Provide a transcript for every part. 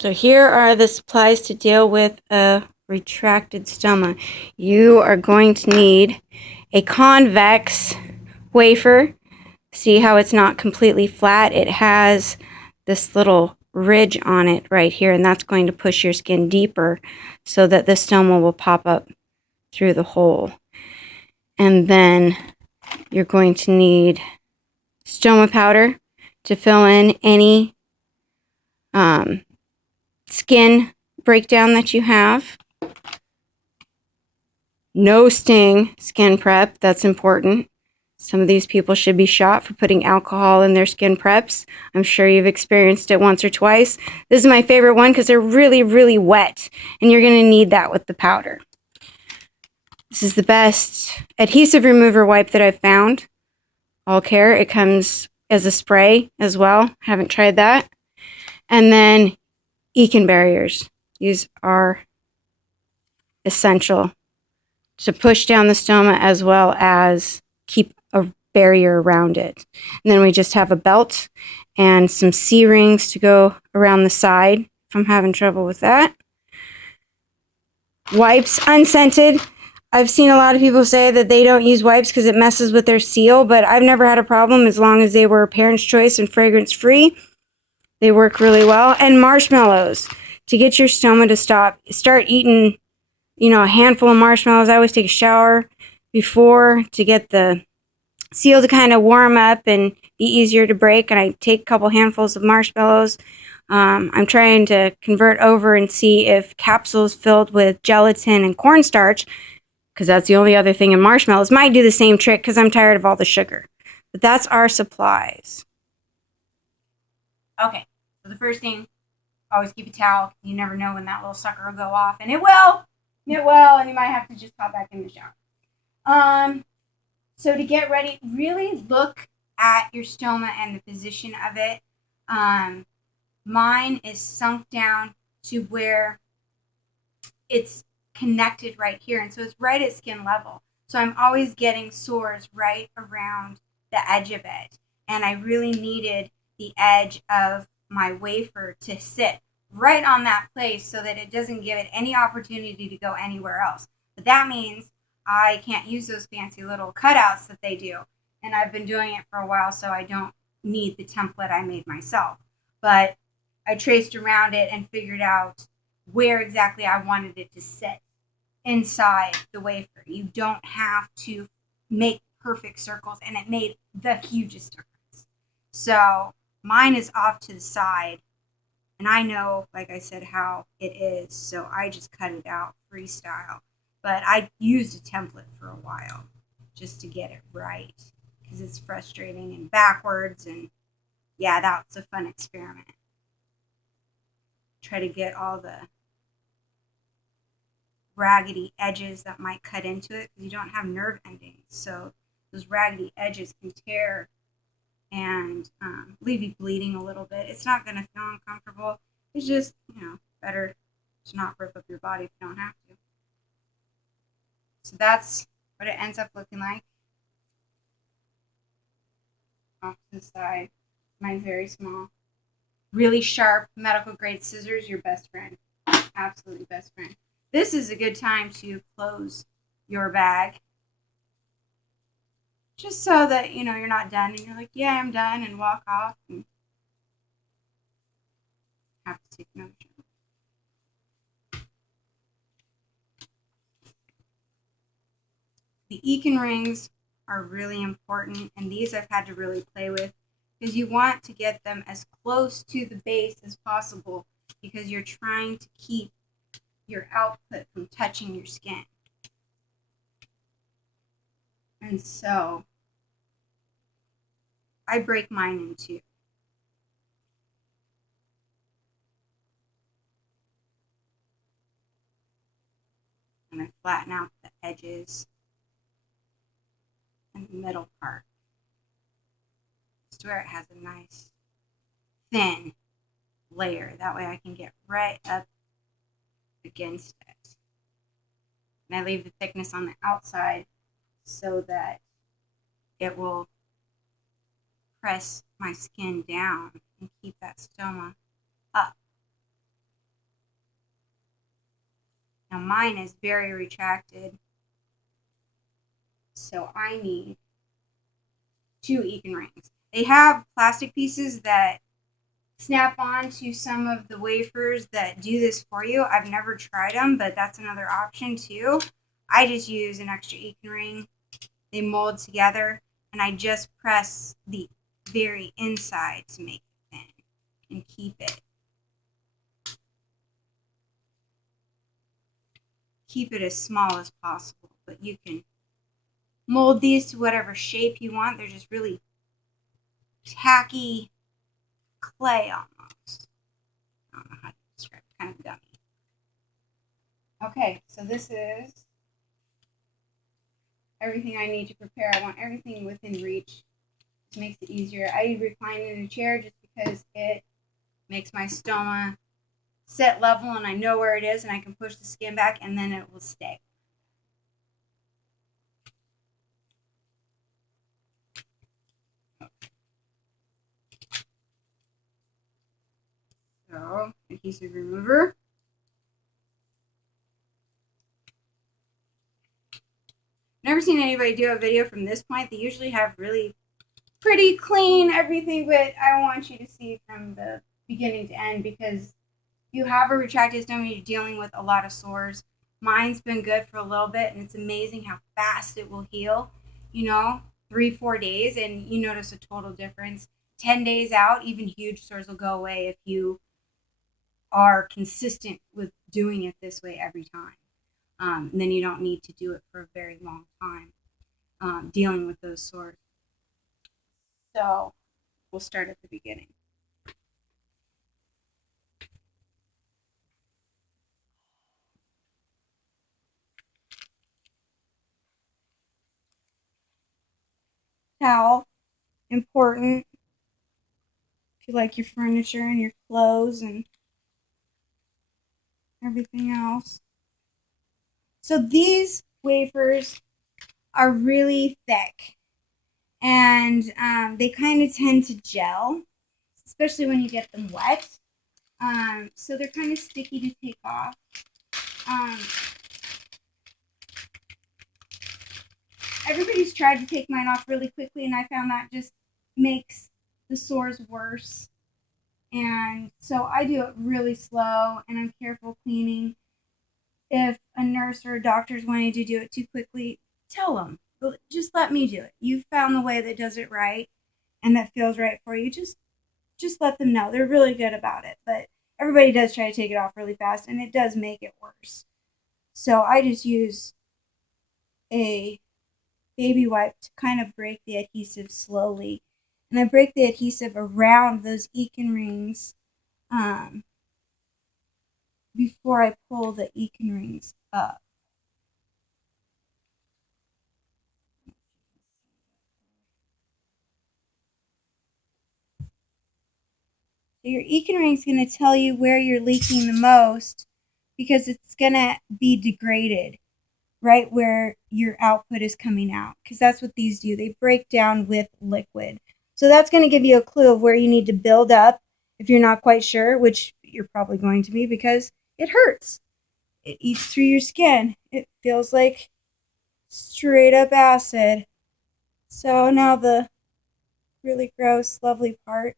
So here are the supplies to deal with a retracted stoma. You are going to need a convex wafer. See how it's not completely flat? It has this little ridge on it right here, and that's going to push your skin deeper so that the stoma will pop up through the hole. And then you're going to need stoma powder to fill in any skin breakdown that you have. No sting skin prep, that's important. Some of these people should be shot for putting alcohol in their skin preps. I'm sure you've experienced it once or twice. This is my favorite one because they're really, really wet, and you're going to need that with the powder. This is the best adhesive remover wipe that I've found. AllKare. It comes as a spray as well. Haven't tried that. And then Eakin barriers. These are essential to push down the stoma as well as keep a barrier around it. And then we just have a belt and some C-rings to go around the side if I'm having trouble with that. Wipes, unscented. I've seen a lot of people say that they don't use wipes because it messes with their seal, but I've never had a problem as long as they were Parents' Choice and fragrance-free. They work really well. And marshmallows to get your stoma to start eating, a handful of marshmallows. I always take a shower before to get the seal to kind of warm up and be easier to break. And I take a couple handfuls of marshmallows. I'm trying to convert over and see if capsules filled with gelatin and cornstarch, because that's the only other thing in marshmallows, might do the same trick because I'm tired of all the sugar. But that's our supplies. Okay, so the first thing, always keep a towel. You never know when that little sucker will go off, and it will. It will, and you might have to just pop back in the shower. So to get ready, really look at your stoma and the position of it. Mine is sunk down to where it's connected right here, and so it's right at skin level. So I'm always getting sores right around the edge of it, and I really needed the edge of my wafer to sit right on that place so that it doesn't give it any opportunity to go anywhere else. But that means I can't use those fancy little cutouts that they do, and I've been doing it for a while, so I don't need the template I made myself. But I traced around it and figured out where exactly I wanted it to sit inside the wafer. You don't have to make perfect circles, and it made the hugest difference. So mine is off to the side, and I know, like I said, how it is, so I just cut it out freestyle. But I used a template for a while just to get it right, because it's frustrating and backwards, and yeah, that was a fun experiment. Try to get all the raggedy edges that might cut into it, because you don't have nerve endings, so those raggedy edges can tear and leave you bleeding a little bit. It's not going to feel uncomfortable. It's just, better to not rip up your body if you don't have to. So that's what it ends up looking like. Off to the side. Mine's very small. Really sharp medical grade scissors, your best friend. Absolutely best friend. This is a good time to close your bag, just so that you're not done and you're like, yeah, I'm done, and walk off and have to take another shower. The Eakin rings are really important, and these I've had to really play with, because you want to get them as close to the base as possible, because you're trying to keep your output from touching your skin. And so I break mine in two. And I flatten out the edges and the middle part, just where it has a nice thin layer. That way I can get right up against it. And I leave the thickness on the outside so that it will press my skin down and keep that stoma up. mine is very retracted. So I need 2 Eakin rings. They have plastic pieces that snap on to some of the wafers that do this for you. I've never tried them, but that's another option too. I just use an extra Eakin ring. They mold together, and I just press the very inside to make it thin and keep it as small as possible. But you can mold these to whatever shape you want. They're just really tacky clay almost. I don't know how to describe it. Kind of gummy. Okay, so this is everything I need to prepare. I want everything within reach. This makes it easier. I recline in a chair just because it makes my stoma sit level and I know where it is and I can push the skin back and then it will stay. So, adhesive remover. Never seen anybody do a video from this point. They usually have really pretty clean everything, but I want you to see from the beginning to end because you have a retracted stomach, you're dealing with a lot of sores. Mine's been good for a little bit, and it's amazing how fast it will heal. 3-4 days, and you notice a total difference. 10 days out, even huge sores will go away if you are consistent with doing it this way every time. And then you don't need to do it for a very long time dealing with those sores. So we'll start at the beginning. Towel, important if you like your furniture and your clothes and everything else. So these wafers are really thick and they kind of tend to gel, especially when you get them wet. So they're kind of sticky to take off. Everybody's tried to take mine off really quickly, and I found that just makes the sores worse. And so I do it really slow, and I'm careful cleaning. If a nurse or a doctor is wanting to do it too quickly, tell them. Just let me do it. You found the way that does it right and that feels right for you. Just let them know. They're really good about it. But everybody does try to take it off really fast, and it does make it worse. So I just use a baby wipe to kind of break the adhesive slowly. And I break the adhesive around those Eakin rings before I pull the Eakin rings up. So your Eakin ring is going to tell you where you're leaking the most because it's going to be degraded right where your output is coming out, because that's what these do. They break down with liquid. So that's going to give you a clue of where you need to build up if you're not quite sure, which you're probably going to be because it hurts. It eats through your skin. It feels like straight up acid. So now the really gross, lovely part.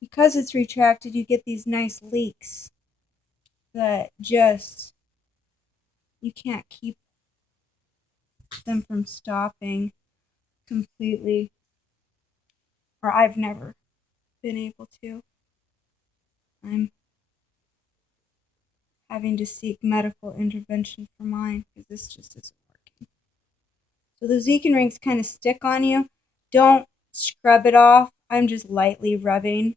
Because it's retracted, you get these nice leaks that just, you can't keep them from stopping completely. Or I've never been able to. I'm having to seek medical intervention for mine because this just isn't working. So those Eakin rings kind of stick on you. Don't scrub it off. I'm just lightly rubbing.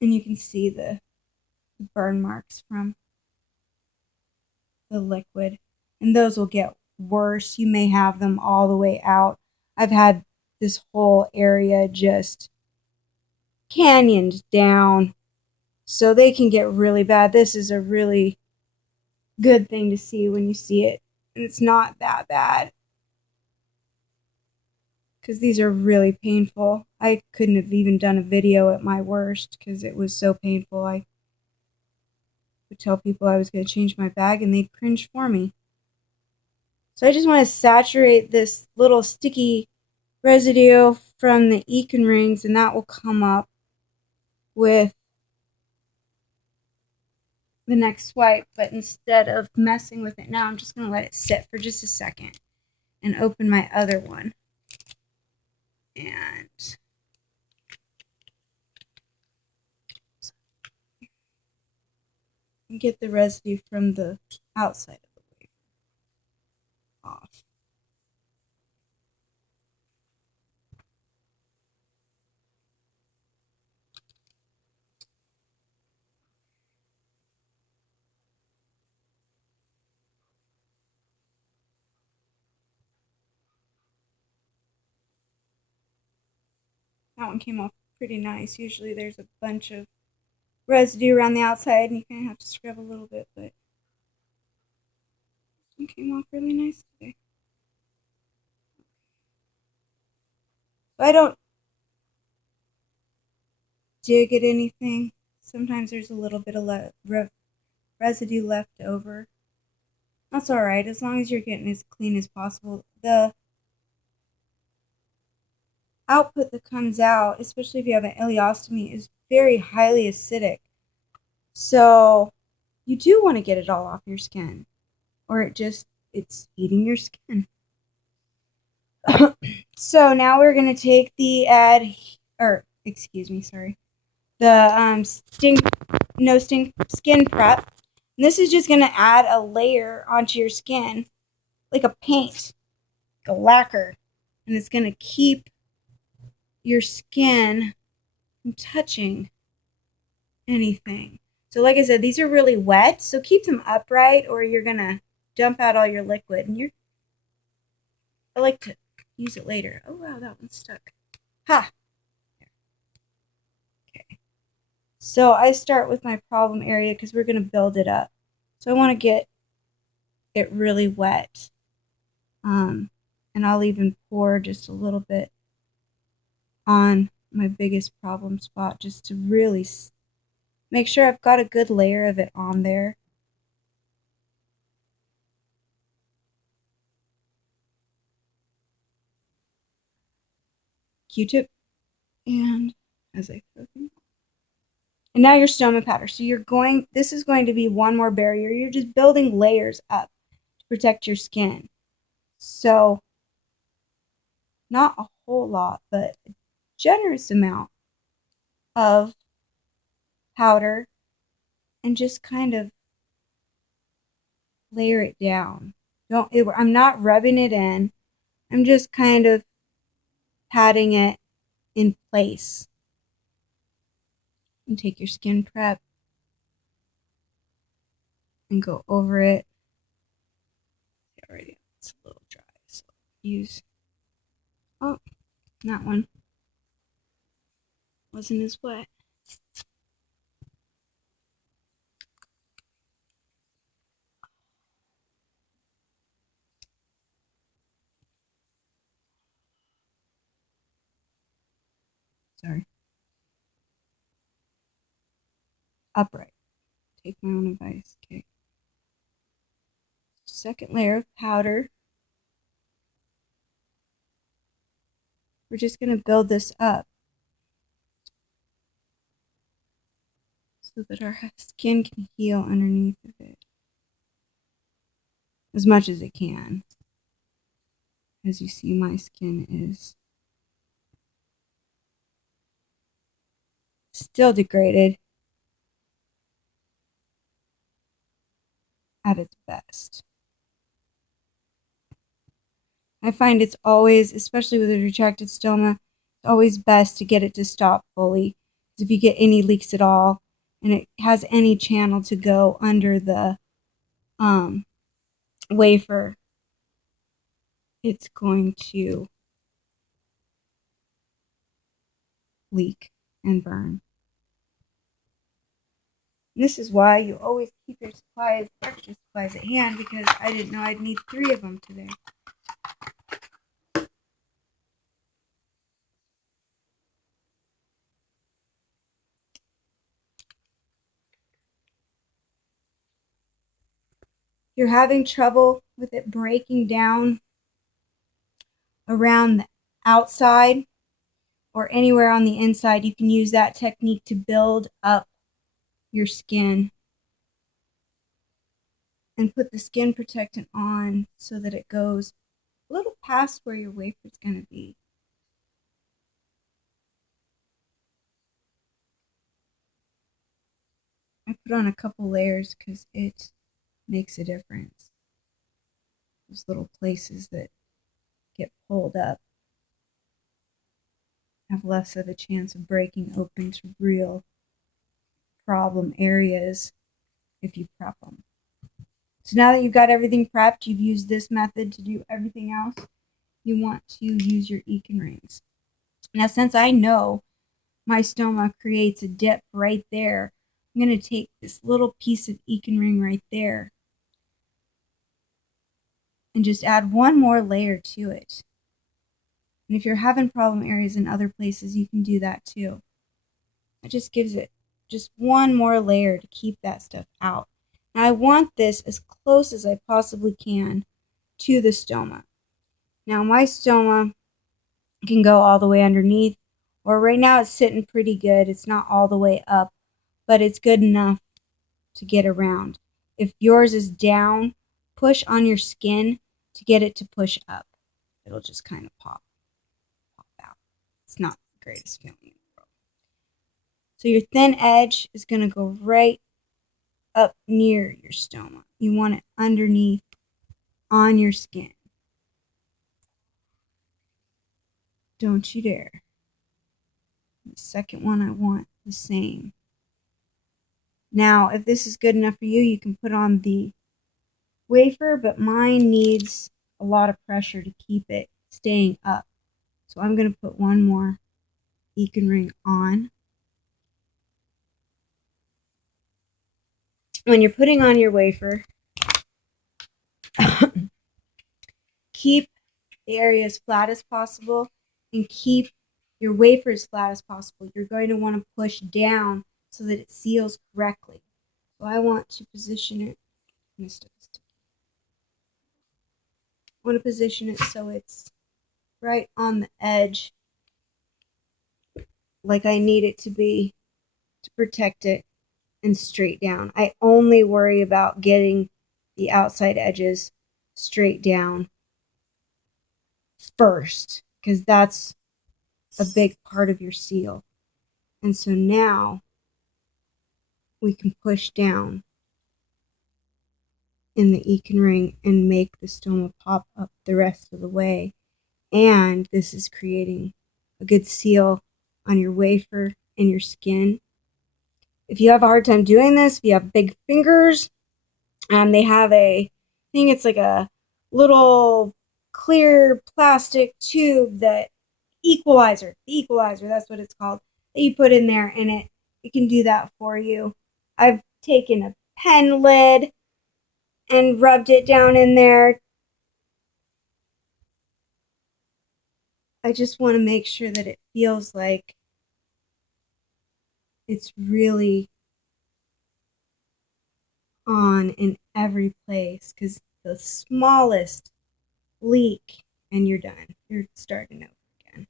And you can see the burn marks from the liquid. And those will get worse. You may have them all the way out. I've had this whole area just canyoned down. So they can get really bad. This is a really good thing to see when you see it. And it's not that bad. Because these are really painful. I couldn't have even done a video at my worst because it was so painful. would tell people I was going to change my bag and they'd cringe for me. So I just want to saturate this little sticky residue from the Eakin rings, and that will come up with the next swipe. But instead of messing with it now, I'm just going to let it sit for just a second and open my other one. And get the residue from the outside of the wafer off. That one came off pretty nice. Usually there's a bunch of residue around the outside and you kind of have to scrub a little bit, but this one came off really nice today. So I don't dig at anything. Sometimes there's a little bit of residue left over. That's alright, as long as you're getting as clean as possible. The output that comes out, especially if you have an ileostomy, is very highly acidic. So you do want to get it all off your skin, or it's eating your skin. So now we're going to take the skin prep. And this is just going to add a layer onto your skin, like a paint, like a lacquer. And it's going to keep your skin from touching anything. So like I said, these are really wet, so keep them upright or you're going to dump out all your liquid. And I like to use it later. Oh wow, that one's stuck. Ha! Okay. So I start with my problem area because we're going to build it up. So I want to get it really wet. And I'll even pour just a little bit on my biggest problem spot just to really make sure I've got a good layer of it on there. Q-tip, and as I throw them. And now your stoma powder. So this is going to be one more barrier. You're just building layers up to protect your skin. So not a whole lot, but a generous amount of powder, and just kind of layer it down. I'm not rubbing it in. I'm just kind of patting it in place. And take your skin prep and go over it. Already, it's a little dry, so use. Oh, that one wasn't as wet. Sorry. Upright. Take my own advice. Okay. Second layer of powder. We're just going to build this up so that our skin can heal underneath of it as much as it can. As you see, my skin is still degraded at its best. I find it's always, especially with a retracted stoma, it's always best to get it to stop fully. Because if you get any leaks at all, and it has any channel to go under the wafer, it's going to leak and burn. And this is why you always keep your extra supplies at hand, because I didn't know I'd need 3 of them today. you're having trouble with it breaking down around the outside or anywhere on the inside, you can use that technique to build up your skin and put the skin protectant on so that it goes a little past where your wafer is going to be. I put on a couple layers because it makes a difference. Those little places that get pulled up have less of a chance of breaking open to real problem areas if you prep them. So now that you've got everything prepped, you've used this method to do everything else, you want to use your Eakin rings. Now, since I know my stoma creates a dip right there, I'm going to take this little piece of Eakin ring right there and just add one more layer to it. And if you're having problem areas in other places, you can do that too. It just gives it just one more layer to keep that stuff out. Now I want this as close as I possibly can to the stoma. Now my stoma can go all the way underneath, or right now it's sitting pretty good. It's not all the way up, but it's good enough to get around. If yours is down, push on your skin to get it to push up. It'll just kind of pop out. It's not the greatest feeling in the world. So your thin edge is going to go right up near your stoma. You want it underneath on your skin. Don't you dare. The second one I want the same. Now, if this is good enough for you, you can put on the wafer, but mine needs a lot of pressure to keep it staying up. So I'm going to put one more Eakin ring on. When you're putting on your wafer, keep the area as flat as possible and keep your wafer as flat as possible. You're going to want to push down so that it seals correctly. So I want to position it. I want to position it so it's right on the edge, like I need it to be, to protect it and straight down. I only worry about getting the outside edges straight down first, because that's a big part of your seal. And so now we can push down in the Eakin ring and make the stoma pop up the rest of the way. And this is creating a good seal on your wafer and your skin. If you have a hard time doing this, if you have big fingers, they have I think it's like a little clear plastic tube that the equalizer, that's what it's called, that you put in there, and it can do that for you. I've taken a pen lid and rubbed it down in there. I just want to make sure that it feels like it's really on in every place, because the smallest leak and you're done. You're starting over again.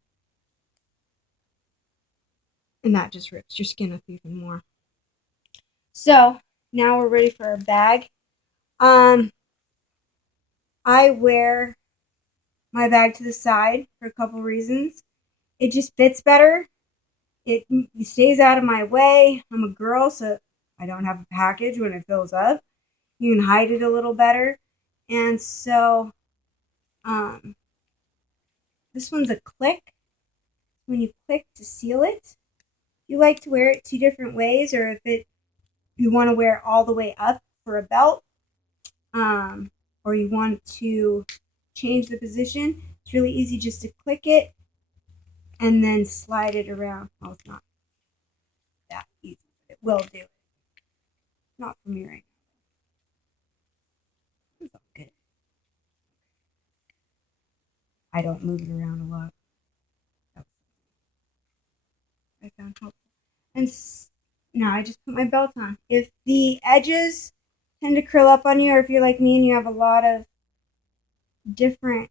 And that just rips your skin up even more. So now we're ready for our bag. I wear my bag to the side for a couple reasons. It just fits better. It stays out of my way. I'm a girl, so I don't have a package when it fills up. You can hide it a little better. And so this one's a click. When you click to seal it, you like to wear it two different ways, or if you want to wear it all the way up for a belt, or you want to change the position, it's really easy just to click it and then slide it around. Oh, it's not that easy, but it will do it. Not for me right now. It's all good. I don't move it around a lot. I found helpful. And now I just put my belt on. If the edges tend to curl up on you, or if you're like me and you have a lot of different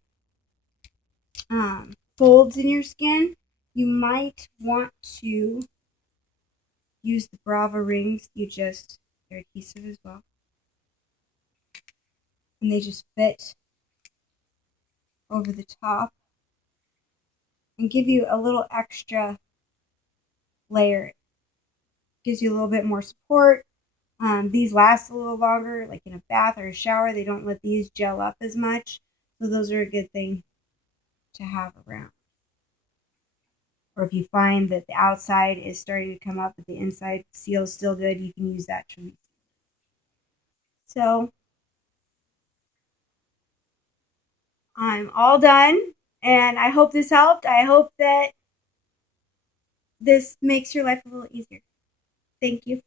folds in your skin, you might want to use the Brava rings. They're adhesive as well. And they just fit over the top and give you a little extra layer. Gives you a little bit more support. These last a little longer, like in a bath or a shower. They don't let these gel up as much. So those are a good thing to have around. Or if you find that the outside is starting to come up but the inside seal is still good, you can use that to reseal. So I'm all done, and I hope this helped. I hope that this makes your life a little easier. Thank you.